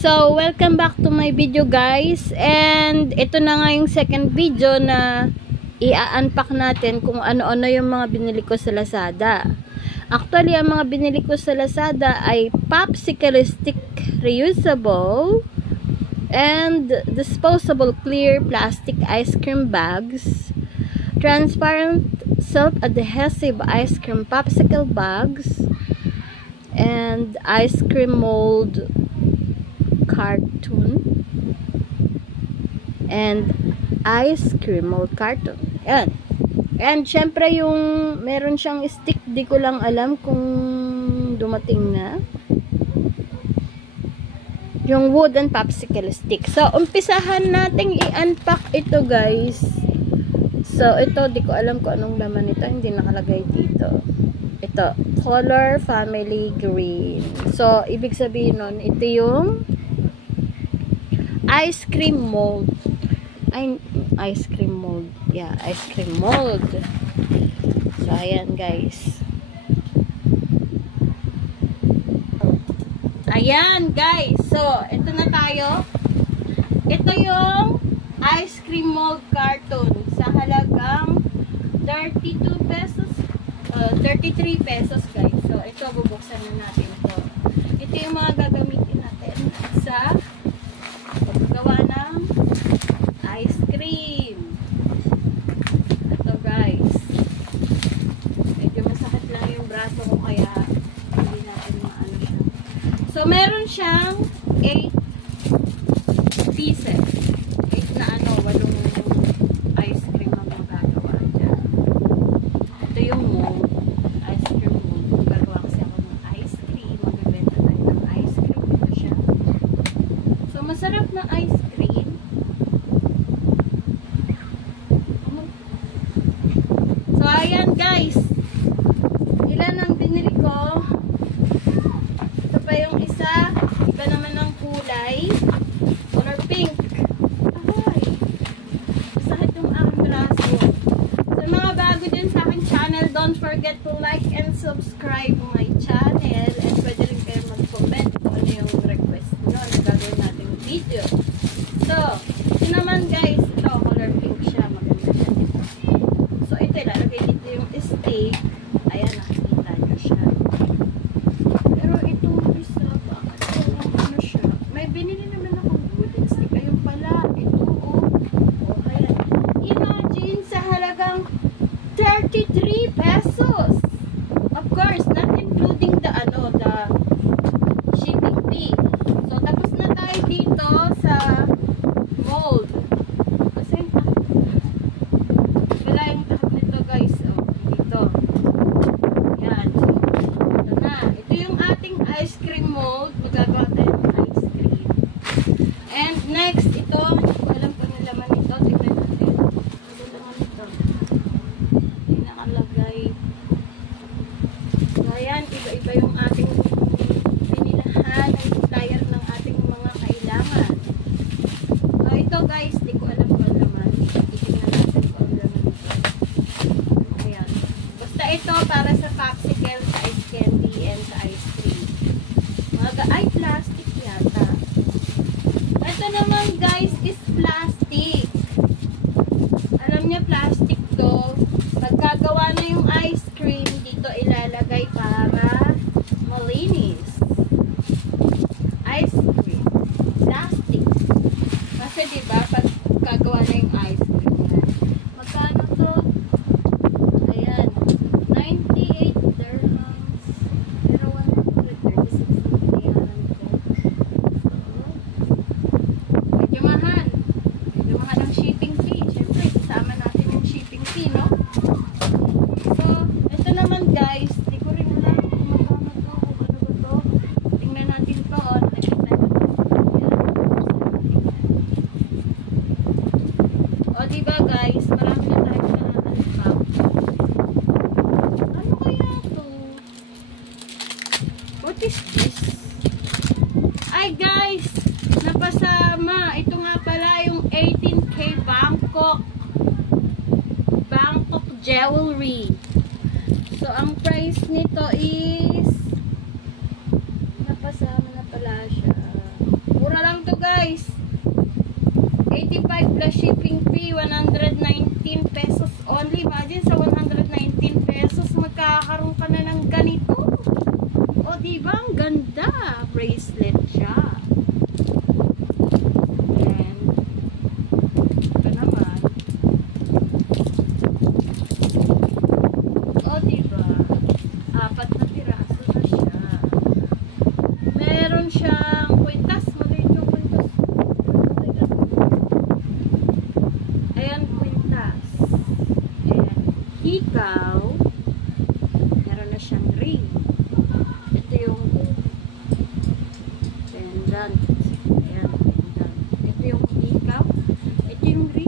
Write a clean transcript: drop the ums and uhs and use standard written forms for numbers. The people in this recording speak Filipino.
So, welcome back to my video guys. And ito na nga yung second video na i-unpack natin kung ano-ano yung mga binili ko sa Lazada. Actually, ang mga binili ko sa Lazada ay popsicle stick reusable and disposable clear plastic ice cream bags, transparent self-adhesive ice cream popsicle bags, and ice cream mold carton and ice cream mold carton. Yan. And syempre yung meron siyang stick, di ko lang alam kung dumating na. Yung wooden popsicle stick. So, umpisahan nating i-unpack ito guys. So, ito, di ko alam kung anong laman nito. Hindi nakalagay dito. Ito, color family green. So, ibig sabihin nun, ito yung ice cream mold. Ice cream mold. Yeah, ice cream mold. So, ayan guys. Ayan guys. So, ito na tayo. Ito yung ice cream mold carton sa halagang 32 pesos. 33 pesos guys. So, ito bubuksan na natin ito. Ito yung mga gagamitin natin sa paggawa ng ice cream. Ito guys. Medyo masakit lang yung braso ko kaya hindi natin maano siya. So, meron siyang 8 pieces. 8 na walong ice cream ang magagawa dyan. Ito yung mold. Ice cream mold. Magagawa kasi ako ng ice cream. Magbibenta tayo ng ice cream. Ito siya. So, masarap na ice cream. So, ayan guys. Ilan ang binili ko. Ito pa yung isa. Iba naman ang kulay. Color pink. Ay. Masakit yung aking braso. Sa mga bago din sa aking channel, don't forget to like and subscribe my channel. And pwede rin kayo mag-comment kung ano yung request nyo na gagawin natin video. So, ito naman guys, ito, color pink siya. Maganda siya dito. So, ito, ilalagay dito yung stick. Ayan, nakikita nyo siya. Pero itong isa, bakit ano siya? May binili naman akong wooden stick. Ayun pala, ito, oh, ayan. Imagine sa halagang 33 pesos. Of course, not including the shipping fee. So, tapos na tayo dito sa mold. Kasi, wala yung tahap nito guys. Oh, dito. Yan. So, ito na. Ito yung ating ice cream mold. Magagawa tayo ng ice cream. And next, ito. Hindi ko alam kung yung laman nito. Tignan natin. Ano laman nito? Hindi nakalagay. So, ayan. Iba-iba yung ating binilahan. Ang flyer ng ating mga kailangan. So, ito guys. Hindi ko alam kung ano laman. Itignan natin kung ano laman nito. Ayan. Basta ito para sa popsicle, sa ice candy, and sa ice cream. Ay, plastic yata. Ito naman guys is plastic. Alam niya plastic to. Pagkagawa na yung ice cream, dito ilalagay para malinis. Ice cream. Plastic. Kasi diba, pagkagawa na yung ice cream yan. Magkano to? Ayan. 98 dirhams. Pero 136 ang binayaran ko. Medyo mahal. Medyo mahal ang shipping fee. Siyempre, kasama natin yung shipping fee, no? So, ito naman guys, di ko rin alam kung magkano to, kung ano ba to. Tingnan natin pa, oh. Nakita nyo. O, diba guys, marami na tayo na unpack. Ano kaya to? What is this? Ay guys, napasama. Ito nga pala yung 18K Bangkok jewelry. So, ang price nito is napasama na pala siya. Mura guys. 85 plus shipping fee, 119 pesos only. Imagine sa 119 pesos magkakaroon ka na ng ganito. O diba, ang ganda. Bracelet siya. And ito naman. O diba, 4 na piraso na siya. Meron siyang kwintas. Maliit yung kwintas. Ayan, kwintas. And ikaw, meron na siyang ring. Ito yung pendant. Ayan, pendant. Ito yung ikaw. Ito yung ring.